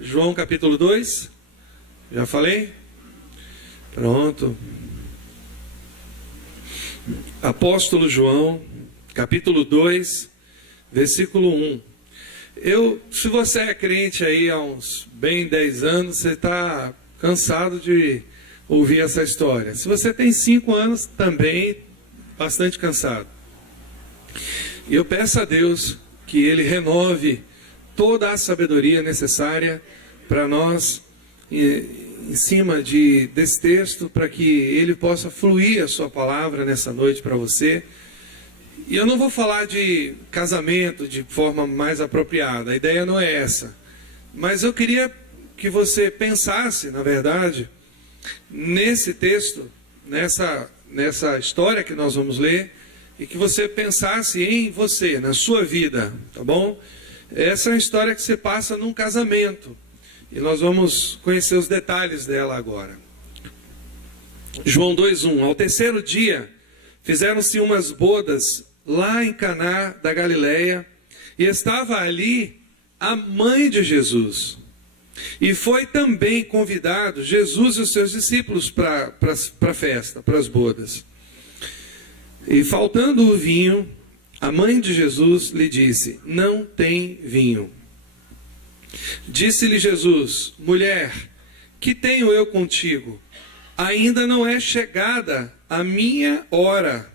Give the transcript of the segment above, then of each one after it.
João capítulo 2. Já falei? Pronto. Apóstolo João, capítulo 2, versículo 1. Se você é crente aí há uns bem 10 anos, você está cansado de ouvir essa história. Se você tem 5 anos, também bastante cansado. E eu peço a Deus que Ele renove toda a sabedoria necessária para nós, em cima desse texto, para que Ele possa fluir a sua palavra nessa noite para você. E eu não vou falar de casamento de forma mais apropriada, a ideia não é essa. Mas eu queria que você pensasse, na verdade, nesse texto, nessa história que nós vamos ler, e que você pensasse em você, na sua vida, tá bom? Essa é uma história que se passa num casamento, e nós vamos conhecer os detalhes dela agora. João 2:1. Ao terceiro dia, fizeram-se umas bodas lá em Caná da Galileia, e estava ali a mãe de Jesus. E foi também convidado Jesus e os seus discípulos para a festa, para as bodas. E faltando o vinho, a mãe de Jesus lhe disse: não tem vinho. Disse-lhe Jesus: mulher, que tenho eu contigo? Ainda não é chegada a minha hora.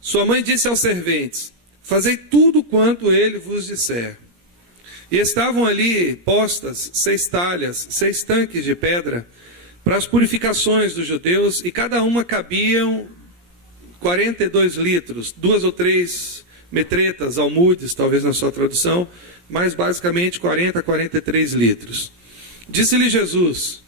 Sua mãe disse aos serventes: fazei tudo quanto ele vos disser. E estavam ali postas 6 talhas, 6 tanques de pedra, para as purificações dos judeus, e cada uma cabiam 42 litros, 2 ou 3 metretas, almudes, talvez na sua tradução, mas basicamente 40 a 43 litros. Disse-lhe Jesus: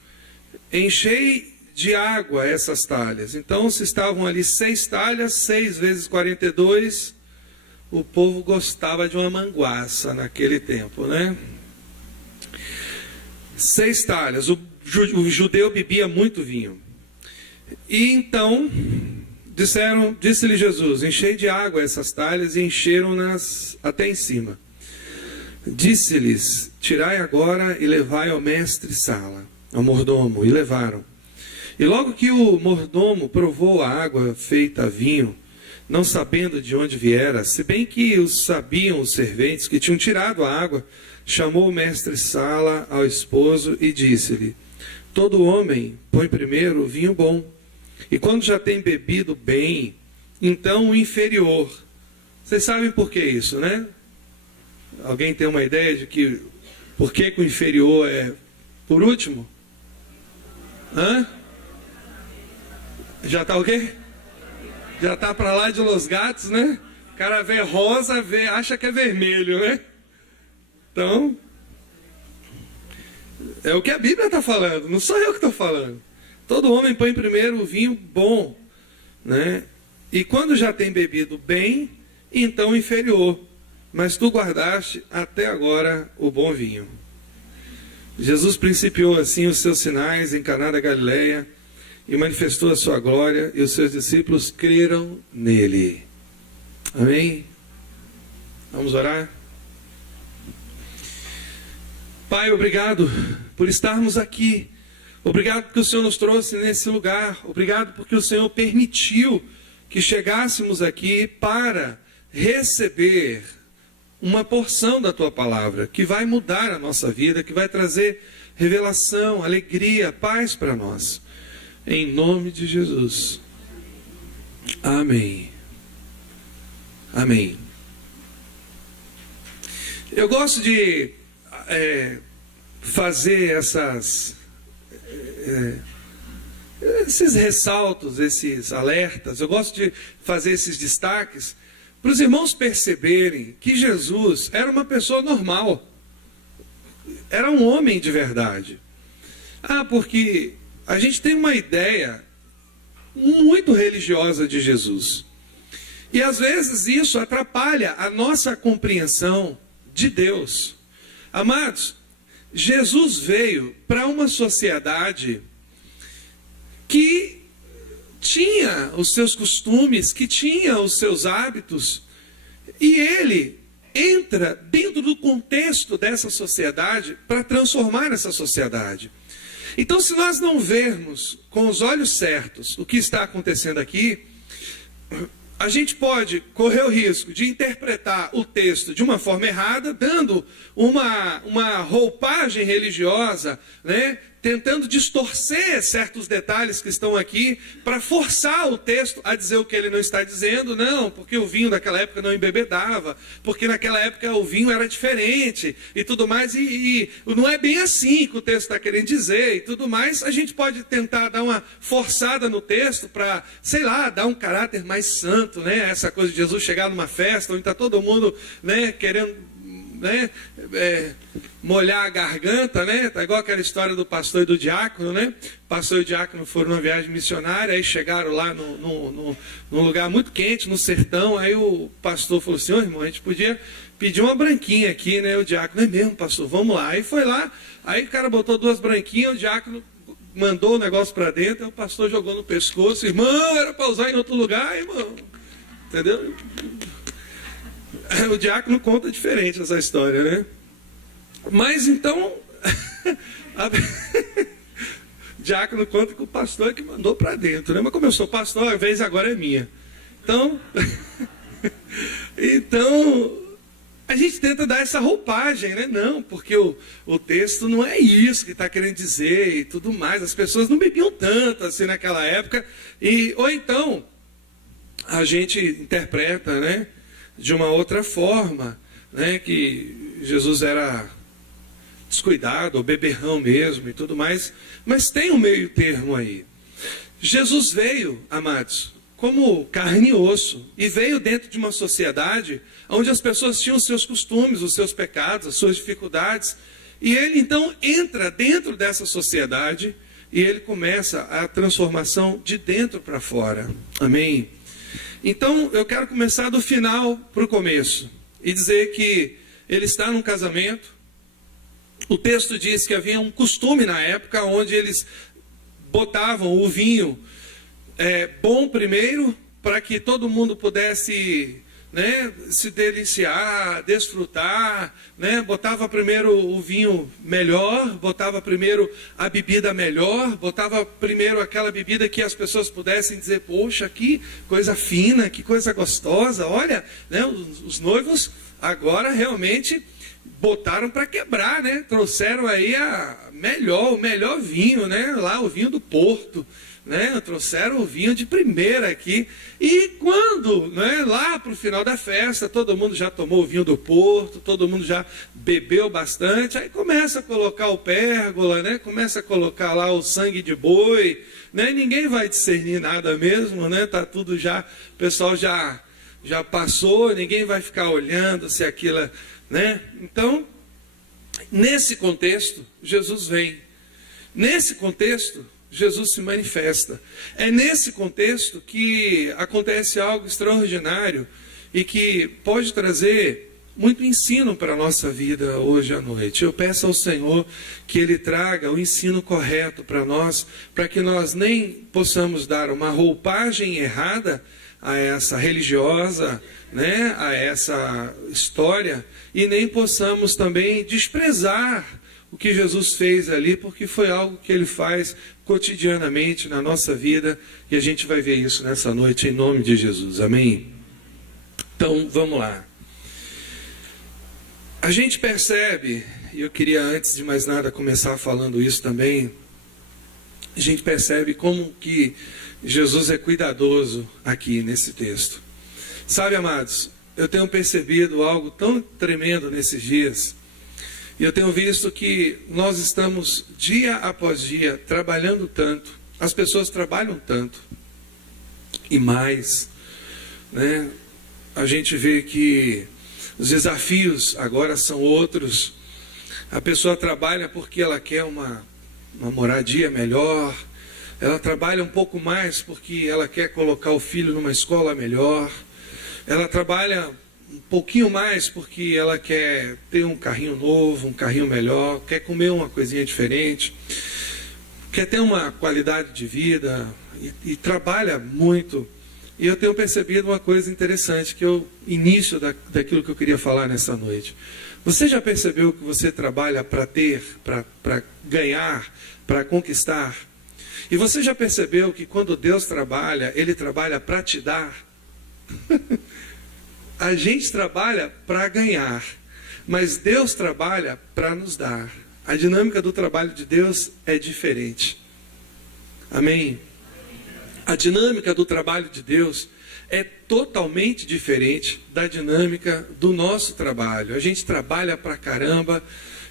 enchei de água essas talhas. Então, se estavam ali 6 talhas, 6 vezes 42, o povo gostava de uma manguaça naquele tempo, né? 6 talhas. O judeu bebia muito vinho. E então disse-lhe Jesus: enchei de água essas talhas, e encheram-nas até em cima. Disse-lhes: tirai agora e levai ao mestre-sala, ao mordomo. E levaram. E logo que o mordomo provou a água feita vinho, não sabendo de onde viera, se bem que sabiam os serventes que tinham tirado a água, chamou o mestre-sala ao esposo e disse-lhe: todo homem põe primeiro o vinho bom, e quando já tem bebido bem, então o inferior. Vocês sabem por que isso, né? Alguém tem uma ideia de por que o inferior é por último? Hã? Já está o quê? Já está para lá de Los Gatos, né? O cara vê rosa, acha que é vermelho, né? Então, é o que a Bíblia está falando, não sou eu que estou falando. Todo homem põe primeiro o vinho bom, né? E quando já tem bebido bem, então o inferior. Mas tu guardaste até agora o bom vinho. Jesus principiou assim os seus sinais em Caná da Galileia, e manifestou a sua glória, e os seus discípulos creram nele. Amém? Vamos orar? Pai, obrigado por estarmos aqui. Obrigado porque o Senhor nos trouxe nesse lugar. Obrigado porque o Senhor permitiu que chegássemos aqui para receber uma porção da Tua palavra, que vai mudar a nossa vida, que vai trazer revelação, alegria, paz para nós. Em nome de Jesus. Amém. Amém. Eu gosto de fazer esses ressaltos, esses alertas. Eu gosto de fazer esses destaques para os irmãos perceberem que Jesus era uma pessoa normal. Era um homem de verdade. Porque a gente tem uma ideia muito religiosa de Jesus. E às vezes isso atrapalha a nossa compreensão de Deus. Amados, Jesus veio para uma sociedade que tinha os seus costumes, que tinha os seus hábitos, e ele entra dentro do contexto dessa sociedade para transformar essa sociedade. Então, se nós não vermos com os olhos certos o que está acontecendo aqui, a gente pode correr o risco de interpretar o texto de uma forma errada, dando uma roupagem religiosa, né? Tentando distorcer certos detalhes que estão aqui, para forçar o texto a dizer o que ele não está dizendo. Não, porque o vinho daquela época não embebedava, porque naquela época o vinho era diferente e tudo mais, e não é bem assim que o texto está querendo dizer e tudo mais. A gente pode tentar dar uma forçada no texto para, sei lá, dar um caráter mais santo, né? Essa coisa de Jesus chegar numa festa onde está todo mundo, né, querendo, né, molhar a garganta, né? Tá igual aquela história do pastor e do diácono, né? O pastor e o diácono foram numa viagem missionária, aí chegaram lá num lugar muito quente, no sertão. Aí o pastor falou assim: ô irmão, a gente podia pedir uma branquinha aqui, né? O diácono: é mesmo, pastor, vamos lá. Aí foi lá, aí o cara botou 2 branquinhas, o diácono mandou o negócio para dentro, aí o pastor jogou no pescoço: irmão, era para usar em outro lugar, irmão. Entendeu? O diácono conta diferente essa história, né? Mas então, o diácono conta que o pastor é que mandou para dentro, né? Mas como eu sou pastor, a vez agora é minha. Então, a gente tenta dar essa roupagem, né? Não, porque o texto não é isso que está querendo dizer e tudo mais. As pessoas não bebiam tanto assim naquela época. Ou então, a gente interpreta, né, de uma outra forma, né, que Jesus era descuidado, ou beberrão mesmo e tudo mais. Mas tem um meio termo aí. Jesus veio, amados, como carne e osso, e veio dentro de uma sociedade onde as pessoas tinham os seus costumes, os seus pecados, as suas dificuldades, e ele então entra dentro dessa sociedade e ele começa a transformação de dentro para fora. Amém? Então eu quero começar do final para o começo e dizer que ele está num casamento. O texto diz que havia um costume na época onde eles botavam o vinho bom primeiro, para que todo mundo pudesse, né, se deliciar, desfrutar, né? Botava primeiro o vinho melhor, botava primeiro a bebida melhor, botava primeiro aquela bebida que as pessoas pudessem dizer: poxa, que coisa fina, que coisa gostosa, olha, né? Os noivos agora realmente botaram para quebrar, né? Trouxeram aí o melhor vinho, né? Lá o vinho do Porto, né? Trouxeram o vinho de primeira aqui. E quando, né, lá para o final da festa, todo mundo já tomou o vinho do Porto, todo mundo já bebeu bastante, aí começa a colocar o pérgola, né? Começa a colocar lá o sangue de boi, né? Ninguém vai discernir nada mesmo, né? Tá tudo já, o pessoal já passou, ninguém vai ficar olhando se aquilo, né? Então, nesse contexto, Jesus vem. Nesse contexto, Jesus se manifesta. É nesse contexto que acontece algo extraordinário e que pode trazer muito ensino para a nossa vida hoje à noite. Eu peço ao Senhor que Ele traga o ensino correto para nós, para que nós nem possamos dar uma roupagem errada a essa religiosa, né, a essa história, e nem possamos também desprezar o que Jesus fez ali, porque foi algo que Ele faz cotidianamente na nossa vida, e a gente vai ver isso nessa noite, em nome de Jesus. Amém? Então, vamos lá. A gente percebe, e eu queria antes de mais nada começar falando isso também, a gente percebe como que Jesus é cuidadoso aqui nesse texto. Sabe, amados, eu tenho percebido algo tão tremendo nesses dias, e eu tenho visto que nós estamos dia após dia trabalhando tanto, as pessoas trabalham tanto, e mais, né? A gente vê que os desafios agora são outros. A pessoa trabalha porque ela quer uma moradia melhor, ela trabalha um pouco mais porque ela quer colocar o filho numa escola melhor, ela trabalha um pouquinho mais porque ela quer ter um carrinho novo, um carrinho melhor, quer comer uma coisinha diferente, quer ter uma qualidade de vida, e trabalha muito E eu tenho percebido uma coisa interessante, que é o início daquilo que eu queria falar nessa noite. Você já percebeu que você trabalha para ter, para ganhar, para conquistar? E você já percebeu que quando Deus trabalha, Ele trabalha para te dar? A gente trabalha para ganhar, mas Deus trabalha para nos dar. A dinâmica do trabalho de Deus é diferente. Amém? A dinâmica do trabalho de Deus é totalmente diferente da dinâmica do nosso trabalho. A gente trabalha pra caramba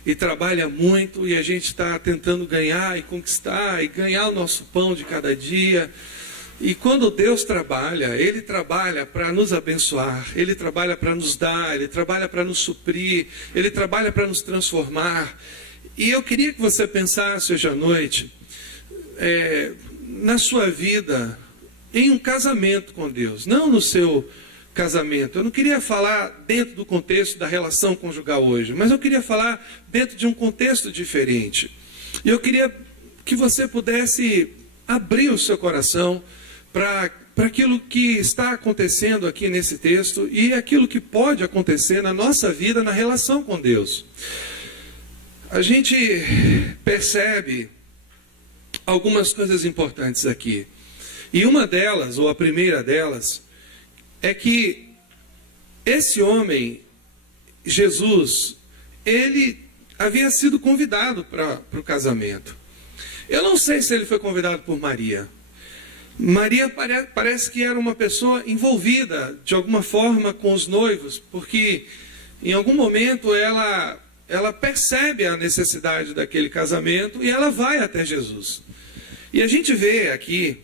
e trabalha muito, e a gente está tentando ganhar e conquistar e ganhar o nosso pão de cada dia. E quando Deus trabalha, Ele trabalha para nos abençoar, Ele trabalha para nos dar, Ele trabalha para nos suprir, Ele trabalha para nos transformar. E eu queria que você pensasse hoje à noite na sua vida, em um casamento com Deus, não no seu casamento. Eu não queria falar dentro do contexto da relação conjugal hoje, mas eu queria falar dentro de um contexto diferente. E eu queria que você pudesse abrir o seu coração para aquilo que está acontecendo aqui nesse texto e aquilo que pode acontecer na nossa vida, na relação com Deus. A gente percebe algumas coisas importantes aqui. E uma delas, ou a primeira delas, é que esse homem, Jesus, ele havia sido convidado para o casamento. Eu não sei se ele foi convidado por Maria. Maria parece que era uma pessoa envolvida de alguma forma com os noivos, porque em algum momento ela percebe a necessidade daquele casamento e ela vai até Jesus. E a gente vê aqui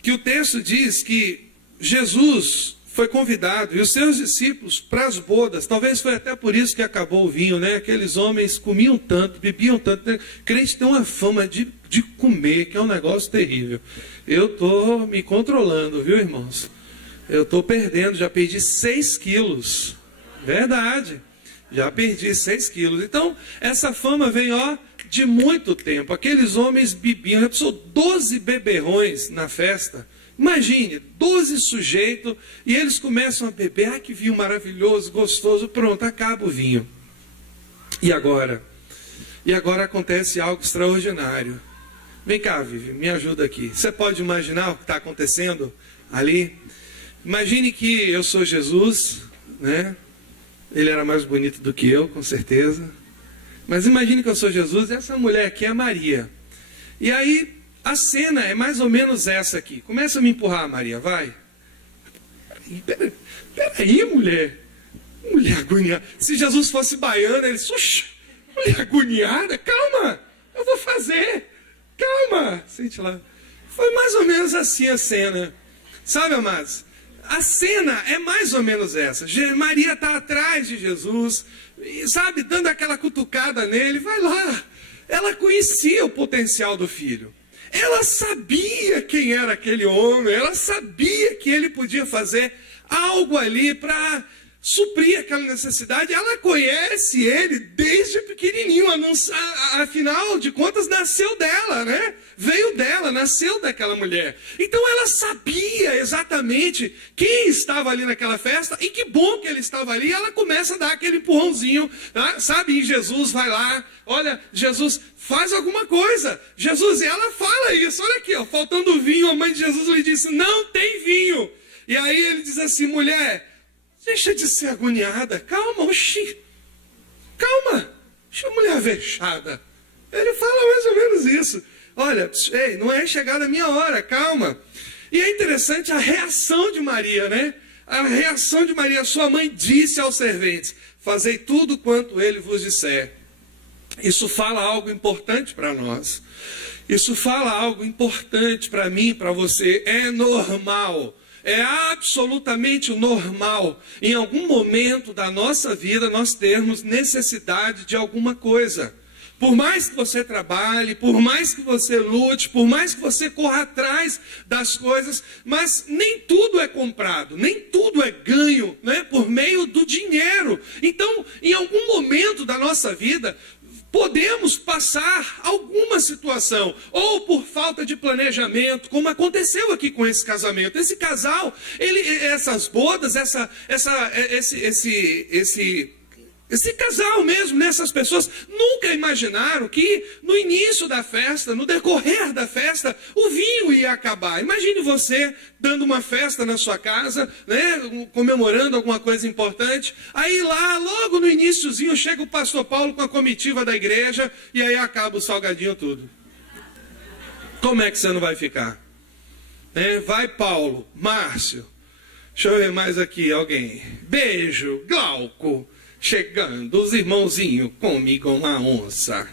que o texto diz que Jesus foi convidado e os seus discípulos para as bodas. Talvez foi até por isso que acabou o vinho, né? Aqueles homens comiam tanto, bebiam tanto. Crente tem uma fama de comer, que é um negócio terrível. Eu estou me controlando, viu, irmãos? Eu estou perdendo, já perdi 6 quilos. Verdade. Já perdi 6 quilos. Então, essa fama vem, de muito tempo. Aqueles homens bebiam. Já pensou 12 beberrões na festa? Imagine, 12 sujeitos, e eles começam a beber. Ah, que vinho maravilhoso, gostoso. Pronto, acaba o vinho. E agora? E agora acontece algo extraordinário. Vem cá, Vivi, me ajuda aqui. Você pode imaginar o que está acontecendo ali? Imagine que eu sou Jesus, né? Ele era mais bonito do que eu, com certeza. Mas imagine que eu sou Jesus e essa mulher aqui é Maria. E aí, a cena é mais ou menos essa aqui. Começa a me empurrar, Maria, vai. Peraí, mulher. Mulher agoniada. Se Jesus fosse baiano, ele disse, oxi, mulher agoniada, calma, eu vou fazer. Calma. Sente lá. Foi mais ou menos assim a cena. Sabe, amados? A cena é mais ou menos essa. Maria está atrás de Jesus, sabe, dando aquela cutucada nele, vai lá. Ela conhecia o potencial do filho. Ela sabia quem era aquele homem, ela sabia que ele podia fazer algo ali para suprir aquela necessidade. Ela conhece ele desde pequenininho, afinal de contas nasceu dela, né? Veio dela, nasceu daquela mulher. Então ela sabia exatamente quem estava ali naquela festa e que bom que ele estava ali. Ela começa a dar aquele empurrãozinho, sabe, em Jesus, vai lá, olha, Jesus, faz alguma coisa. Jesus, e ela fala isso, olha aqui, faltando vinho, a mãe de Jesus lhe disse, não tem vinho. E aí ele diz assim, mulher, deixa de ser agoniada, calma, oxi, calma, deixa a mulher vexada. Ele fala mais ou menos isso. Olha, ei, não é chegada a minha hora, calma. E é interessante a reação de Maria, né? A reação de Maria, sua mãe disse aos serventes, fazei tudo quanto ele vos disser. Isso fala algo importante para nós. Isso fala algo importante para mim, para você. É normal. É absolutamente normal, em algum momento da nossa vida, nós termos necessidade de alguma coisa. Por mais que você trabalhe, por mais que você lute, por mais que você corra atrás das coisas, mas nem tudo é comprado, nem tudo é ganho, né, por meio do dinheiro. Então, em algum momento da nossa vida, podemos passar alguma situação, ou por falta de planejamento, como aconteceu aqui com esse casamento. Esse casal, essas bodas, esse casal mesmo, essas pessoas nunca imaginaram que no início da festa, no decorrer da festa, o vinho ia acabar. Imagine você dando uma festa na sua casa, né, comemorando alguma coisa importante. Aí lá, logo no iniciozinho, chega o pastor Paulo com a comitiva da igreja e aí acaba o salgadinho tudo. Como é que você não vai ficar? Vai Paulo, Márcio, deixa eu ver mais aqui alguém. Beijo, Glauco. Chegando, os irmãozinhos comigo uma onça.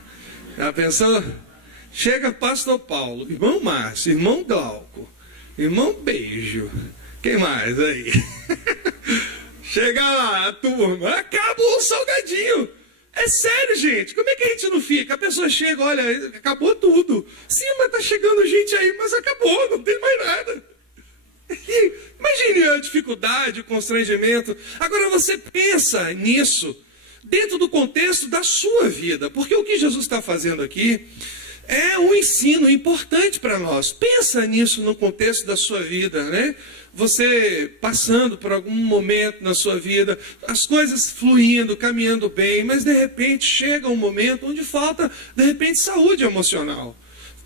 Já pensou? Chega pastor Paulo, irmão Márcio, irmão Glauco, irmão Beijo. Quem mais aí? Chega lá, a turma, acaba o salgadinho. É sério, gente, como é que a gente não fica? A pessoa chega, olha, acabou tudo. Sim, mas tá chegando gente aí, mas acabou, não tem mais nada. Imagine a dificuldade, o constrangimento. Agora você pensa nisso dentro do contexto da sua vida, porque o que Jesus está fazendo aqui é um ensino importante para nós. Pensa nisso no contexto da sua vida, né? Você passando por algum momento na sua vida, as coisas fluindo, caminhando bem, mas de repente chega um momento onde falta, de repente, saúde emocional.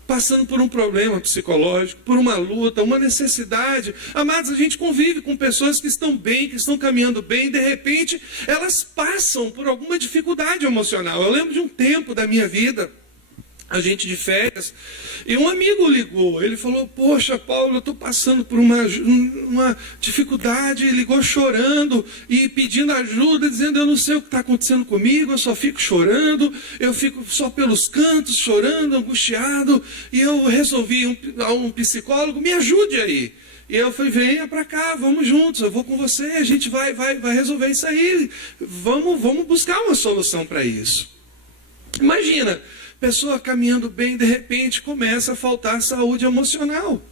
Passando por um problema psicológico, por uma luta, uma necessidade. Amados, a gente convive com pessoas que estão bem, que estão caminhando bem, e de repente elas passam por alguma dificuldade emocional. Eu lembro de um tempo da minha vida, a gente de férias, e um amigo ligou, ele falou, poxa Paulo, eu estou passando por uma dificuldade, ele ligou chorando e pedindo ajuda, dizendo, eu não sei o que está acontecendo comigo, eu só fico chorando, eu fico só pelos cantos, chorando, angustiado, e eu resolvi um psicólogo, me ajude aí. E eu falei, venha para cá, vamos juntos, eu vou com você, a gente vai resolver isso aí, vamos buscar uma solução para isso. Imagina, pessoa caminhando bem, de repente começa a faltar saúde emocional.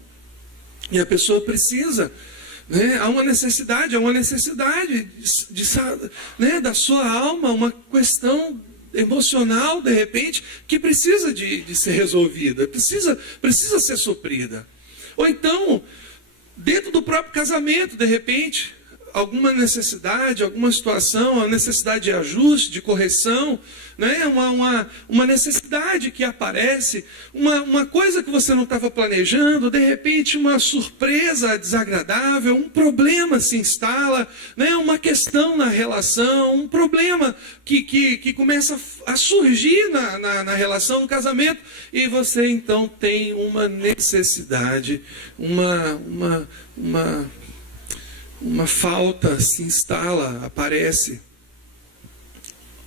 E a pessoa precisa, né, há uma necessidade né, da sua alma, uma questão emocional, de repente, que precisa de ser resolvida, precisa ser suprida. Ou então, dentro do próprio casamento, de repente, alguma necessidade, alguma situação, a necessidade de ajuste, de correção, né? uma necessidade que aparece, uma coisa que você não estava planejando, de repente uma surpresa desagradável, um problema se instala, né? Uma questão na relação, um problema que começa a surgir na relação, no casamento, e você então tem uma necessidade, uma falta se instala, aparece.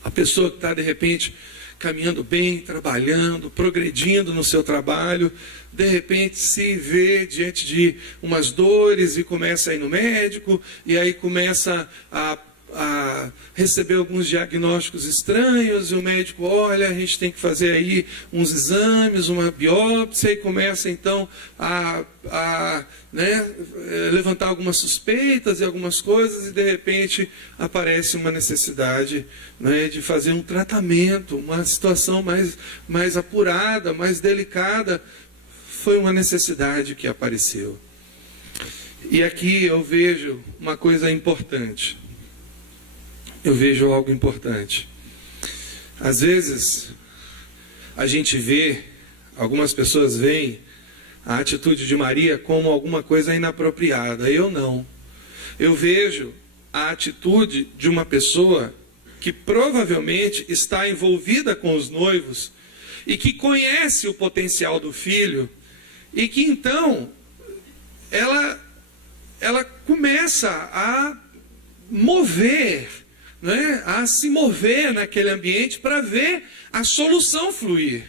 A pessoa que está, de repente, caminhando bem, trabalhando, progredindo no seu trabalho, de repente se vê diante de umas dores e começa a ir no médico, e aí começa a receber alguns diagnósticos estranhos, e o médico, olha, a gente tem que fazer aí uns exames, uma biópsia, e começa então né, levantar algumas suspeitas e algumas coisas, e de repente aparece uma necessidade, né, de fazer um tratamento, uma situação mais apurada, mais delicada. Foi uma necessidade que apareceu. E aqui eu vejo uma coisa importante. Eu vejo algo importante. Às vezes, a gente vê, algumas pessoas veem a atitude de Maria como alguma coisa inapropriada. Eu não. Eu vejo a atitude de uma pessoa que provavelmente está envolvida com os noivos e que conhece o potencial do filho e que então ela começa a mover, né, a se mover naquele ambiente para ver a solução fluir.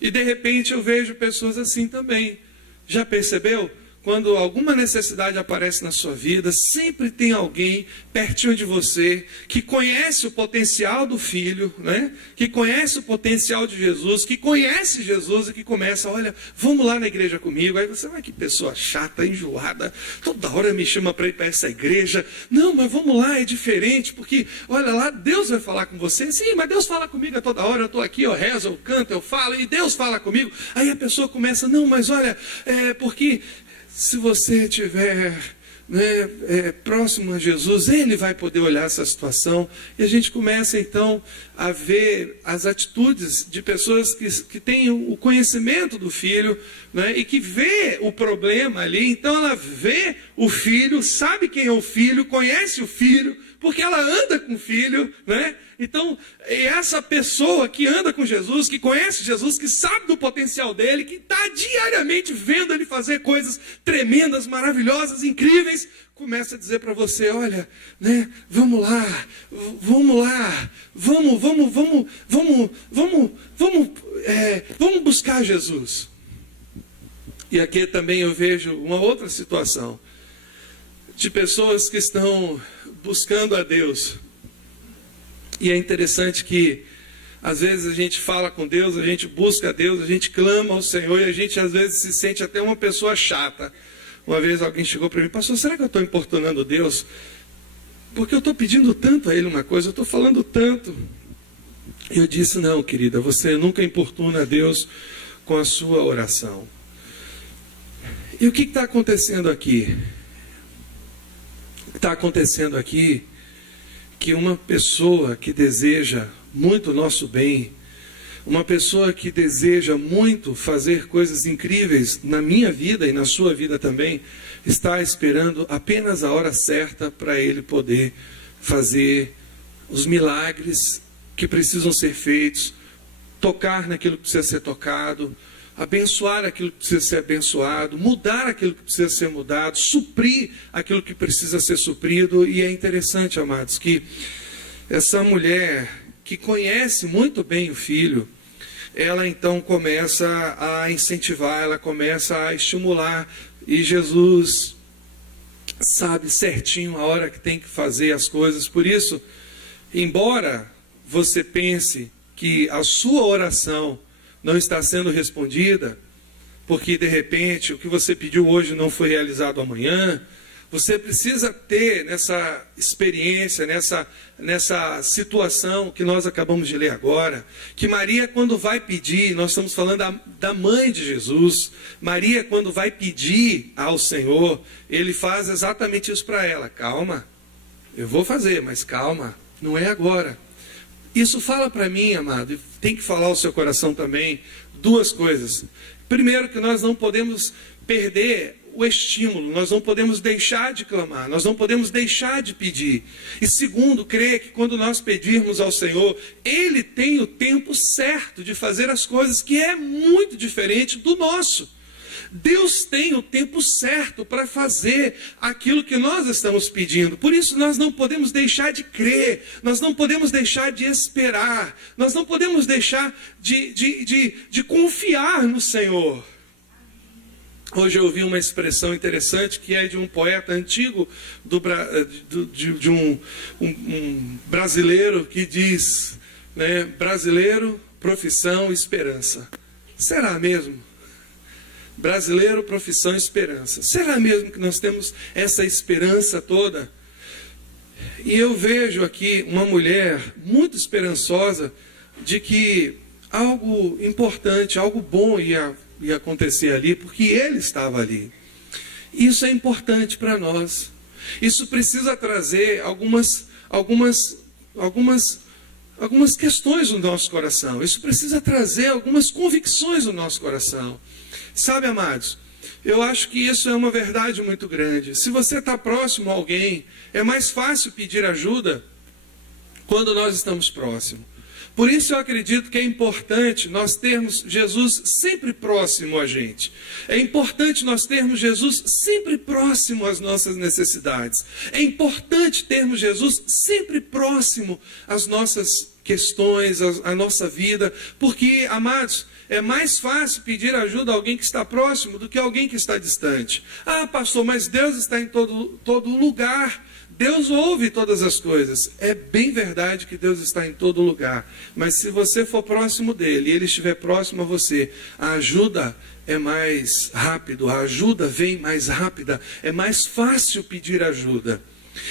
E de repente eu vejo pessoas assim também. Já percebeu? quando alguma necessidade aparece na sua vida, sempre tem alguém pertinho de você que conhece o potencial do filho, né? Que conhece o potencial de Jesus, que conhece Jesus e que começa, olha, vamos lá na igreja comigo. Aí você, que pessoa chata, enjoada, toda hora me chama para ir para essa igreja. Não, mas vamos lá, é diferente, porque, olha lá, Deus vai falar com você. Sim, mas Deus fala comigo a toda hora, eu estou aqui, eu rezo, eu canto, eu falo, e Deus fala comigo. Aí a pessoa começa, não, mas olha, porque se você estiver próximo a Jesus, Ele vai poder olhar essa situação. E a gente começa então a ver as atitudes de pessoas que têm o conhecimento do filho, né, e que vê o problema ali. Então ela vê o filho, sabe quem é o filho, conhece o filho, porque ela anda com o filho, né? Então, essa pessoa que anda com Jesus, que conhece Jesus, que sabe do potencial dele, que está diariamente vendo ele fazer coisas tremendas, maravilhosas, incríveis, começa a dizer para você, olha, né, vamos lá, vamos buscar Jesus. E aqui também eu vejo uma outra situação, de pessoas que estão buscando a Deus. E é interessante que, às vezes, a gente fala com Deus, a gente busca a Deus, a gente clama ao Senhor, e a gente, às vezes, se sente até uma pessoa chata. Uma vez alguém chegou para mim, pastor, será que eu estou importunando Deus? Porque eu estou pedindo tanto a Ele uma coisa, eu estou falando tanto. E eu disse, não, querida, você nunca importuna a Deus com a sua oração. E o que está acontecendo aqui? Está acontecendo aqui que uma pessoa que deseja muito o nosso bem, uma pessoa que deseja muito fazer coisas incríveis na minha vida e na sua vida também, está esperando apenas a hora certa para ele poder fazer os milagres que precisam ser feitos, tocar naquilo que precisa ser tocado, abençoar aquilo que precisa ser abençoado, mudar aquilo que precisa ser mudado, suprir aquilo que precisa ser suprido. E é interessante, amados, que essa mulher que conhece muito bem o filho, ela então começa a incentivar, ela começa a estimular, e Jesus sabe certinho a hora que tem que fazer as coisas. Por isso, embora você pense que a sua oração não está sendo respondida, porque de repente o que você pediu hoje não foi realizado amanhã, você precisa ter nessa experiência, nessa situação que nós acabamos de ler agora, que Maria, quando vai pedir, nós estamos falando da mãe de Jesus, Maria, quando vai pedir ao Senhor, Ele faz exatamente isso para ela. Calma, eu vou fazer, mas calma, não é agora. Isso fala para mim, amado, e tem que falar ao seu coração também, duas coisas. Primeiro, que nós não podemos perder o estímulo, nós não podemos deixar de clamar, nós não podemos deixar de pedir. E segundo, crer que quando nós pedirmos ao Senhor, Ele tem o tempo certo de fazer as coisas, que é muito diferente do nosso. Deus tem o tempo certo para fazer aquilo que nós estamos pedindo. Por isso nós não podemos deixar de crer, nós não podemos deixar de esperar, nós não podemos deixar de confiar no Senhor. Hoje eu ouvi uma expressão interessante que é de um poeta antigo, de um brasileiro, que diz, né, brasileiro, profissão, esperança. Será mesmo? Brasileiro, profissão, esperança. Será mesmo que nós temos essa esperança toda? E eu vejo aqui uma mulher muito esperançosa de que algo importante, algo bom ia acontecer ali, porque Ele estava ali. Isso é importante para nós. Isso precisa trazer algumas questões no nosso coração. Isso precisa trazer algumas convicções no nosso coração. Sabe, amados, eu acho que isso é uma verdade muito grande. Se você está próximo a alguém, é mais fácil pedir ajuda quando nós estamos próximos. Por isso eu acredito que é importante nós termos Jesus sempre próximo a gente. É importante nós termos Jesus sempre próximo às nossas necessidades. É importante termos Jesus sempre próximo às nossas questões, à nossa vida. Porque, amados, é mais fácil pedir ajuda a alguém que está próximo do que a alguém que está distante. Ah, pastor, mas Deus está em todo lugar. Deus ouve todas as coisas. É bem verdade que Deus está em todo lugar. Mas se você for próximo dele e ele estiver próximo a você, a ajuda é mais rápido, a ajuda vem mais rápida. É mais fácil pedir ajuda.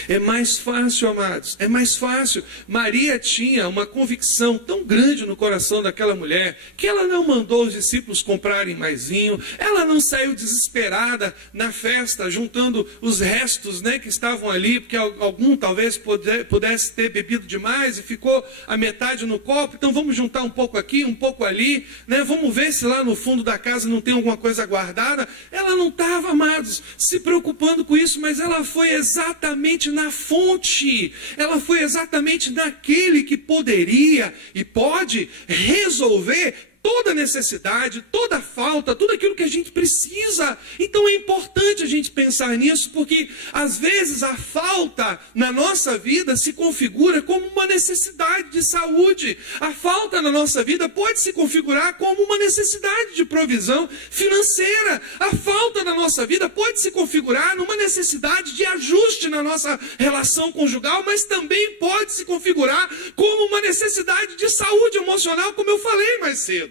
É mais fácil, amados, é mais fácil. Maria tinha uma convicção tão grande no coração daquela mulher, que ela não mandou os discípulos comprarem mais vinho, ela não saiu desesperada na festa, juntando os restos, né, que estavam ali, porque algum talvez pudesse ter bebido demais e ficou a metade no copo, então vamos juntar um pouco aqui, um pouco ali, né, vamos ver se lá no fundo da casa não tem alguma coisa guardada. Ela não estava, amados, se preocupando com isso, mas ela foi exatamente na fonte, ela foi exatamente naquele que poderia e pode resolver toda necessidade, toda falta, tudo aquilo que a gente precisa. Então é importante a gente pensar nisso, porque às vezes a falta na nossa vida se configura como uma necessidade de saúde. A falta na nossa vida pode se configurar como uma necessidade de provisão financeira. A falta na nossa vida pode se configurar numa necessidade de ajuste na nossa relação conjugal, mas também pode se configurar como uma necessidade de saúde emocional, como eu falei mais cedo.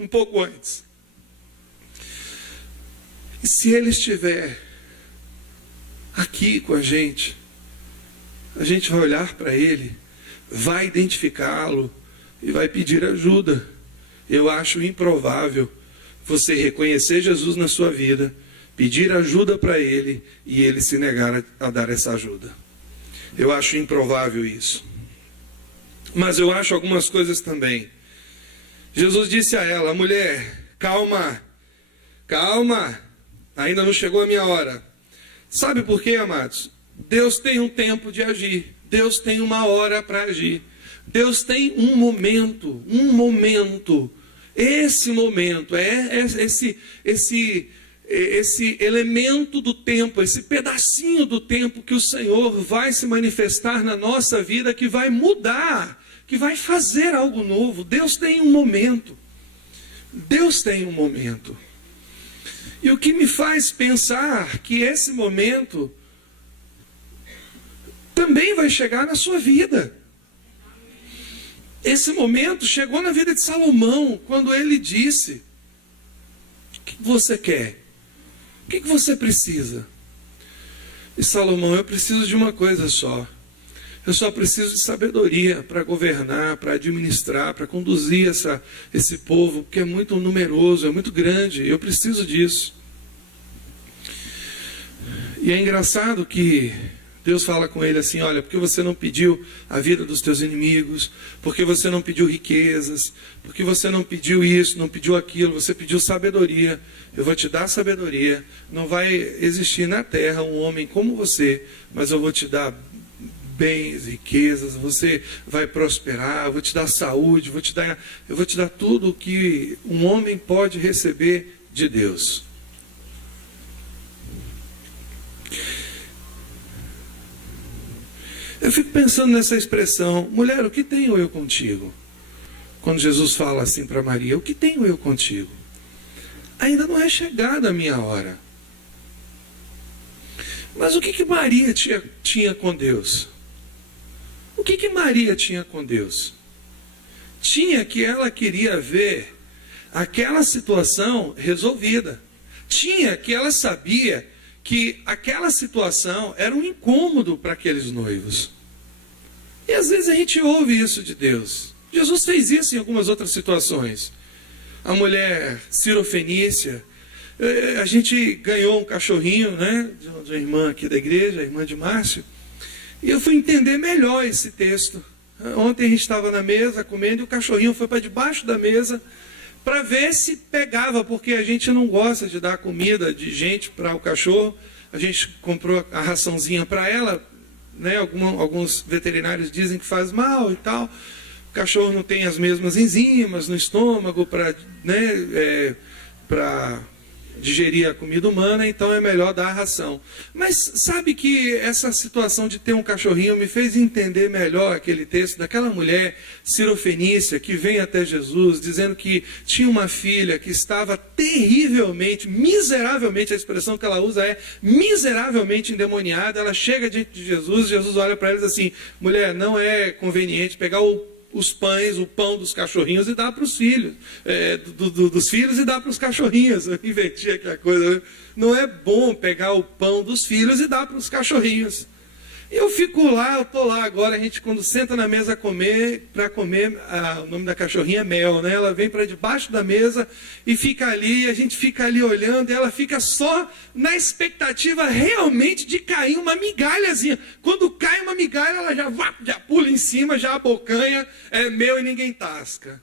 Um pouco antes. E se ele estiver aqui com a gente vai olhar para ele, vai identificá-lo e vai pedir ajuda. Eu acho improvável você reconhecer Jesus na sua vida, pedir ajuda para ele e ele se negar a dar essa ajuda. Eu acho improvável isso. Mas eu acho algumas coisas também. Jesus disse a ela: mulher, calma, calma, ainda não chegou a minha hora. Sabe por quê, amados? Deus tem um tempo de agir, Deus tem uma hora para agir, Deus tem um momento, esse momento, esse elemento do tempo, esse pedacinho do tempo que o Senhor vai se manifestar na nossa vida, que vai mudar, que vai fazer algo novo. Deus tem um momento. Deus tem um momento. E o que me faz pensar que esse momento também vai chegar na sua vida. Esse momento chegou na vida de Salomão, quando ele disse: o que você quer? O que você precisa? E Salomão: eu preciso de uma coisa só. Eu só preciso de sabedoria para governar, para administrar, para conduzir esse povo, porque é muito numeroso, é muito grande. Eu preciso disso. E é engraçado que Deus fala com ele assim: olha, porque você não pediu a vida dos teus inimigos, porque você não pediu riquezas, porque você não pediu isso, não pediu aquilo, você pediu sabedoria. Eu vou te dar sabedoria. Não vai existir na terra um homem como você, mas eu vou te dar bens, riquezas, você vai prosperar, eu vou te dar saúde, eu vou te dar tudo o que um homem pode receber de Deus. Eu fico pensando nessa expressão: mulher, o que tenho eu contigo? Quando Jesus fala assim para Maria: o que tenho eu contigo? Ainda não é chegada a minha hora. Mas o que Maria tinha com Deus? O que Maria tinha com Deus? Tinha que ela queria ver aquela situação resolvida. Tinha que ela sabia que aquela situação era um incômodo para aqueles noivos. E às vezes a gente ouve isso de Deus. Jesus fez isso em algumas outras situações. A mulher cirofenícia, a gente ganhou um cachorrinho, né, de uma irmã aqui da igreja, a irmã de Márcio, e eu fui entender melhor esse texto. Ontem a gente estava na mesa comendo e o cachorrinho foi para debaixo da mesa para ver se pegava, porque a gente não gosta de dar comida de gente para o cachorro. A gente comprou a raçãozinha para ela, né? Alguns veterinários dizem que faz mal e tal. O cachorro não tem as mesmas enzimas no estômago para, né, para digerir a comida humana, então é melhor dar a ração. Mas sabe que essa situação de ter um cachorrinho me fez entender melhor aquele texto daquela mulher cirofenícia que vem até Jesus dizendo que tinha uma filha que estava terrivelmente, miseravelmente, a expressão que ela usa é miseravelmente endemoniada. Ela chega diante de Jesus, Jesus olha para ela e diz assim: mulher, não é conveniente pegar os pães, o pão dos cachorrinhos e dar para os filhos, dos filhos e dar para os cachorrinhos. Eu inventi aquela coisa. Não é bom pegar o pão dos filhos e dar para os cachorrinhos. E eu fico lá, eu estou lá agora, a gente quando senta na mesa para comer, o nome da cachorrinha é Mel, né? Ela vem para debaixo da mesa e fica ali, a gente fica ali olhando, e ela fica só na expectativa realmente de cair uma migalhazinha. Quando cai uma migalha, ela já pula em cima, já abocanha, é meu e ninguém tasca.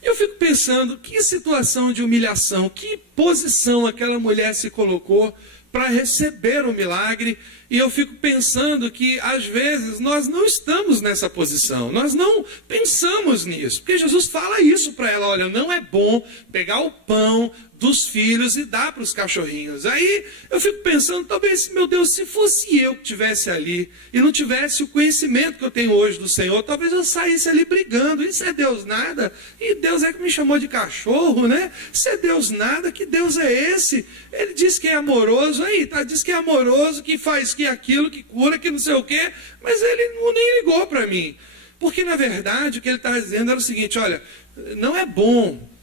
E eu fico pensando, que situação de humilhação, que posição aquela mulher se colocou para receber o milagre. E eu fico pensando que, às vezes, nós não estamos nessa posição. Nós não pensamos nisso. Porque Jesus fala isso para ela. Olha, não é bom pegar o pão dos filhos e dar para os cachorrinhos. Aí eu fico pensando, talvez, meu Deus, se fosse eu que estivesse ali e não tivesse o conhecimento que eu tenho hoje do Senhor, talvez eu saísse ali brigando. Isso é Deus nada? E Deus é que me chamou de cachorro, né? Isso é Deus nada? Que Deus é esse? Ele diz que é amoroso. Aí, tá? Diz que é amoroso, que faz que aquilo, que cura, que não sei o quê. Mas ele nem ligou para mim. Porque, na verdade, o que ele está dizendo era o seguinte: olha, não é bom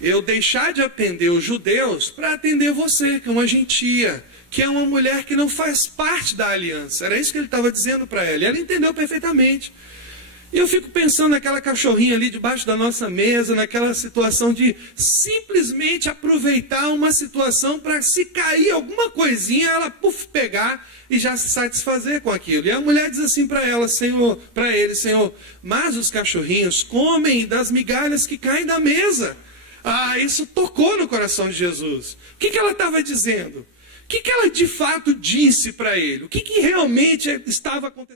eu deixar de atender os judeus para atender você, que é uma gentia, que é uma mulher que não faz parte da aliança. Era isso que ele estava dizendo para ela. E ela entendeu perfeitamente. E eu fico pensando naquela cachorrinha ali debaixo da nossa mesa, naquela situação de simplesmente aproveitar uma situação para, se cair alguma coisinha, ela pegar e já se satisfazer com aquilo. E a mulher diz assim para ela, Senhor, para ele: Senhor, mas os cachorrinhos comem das migalhas que caem da mesa. Ah, isso tocou no coração de Jesus. O que ela estava dizendo? O que ela de fato disse para ele? O que realmente estava acontecendo?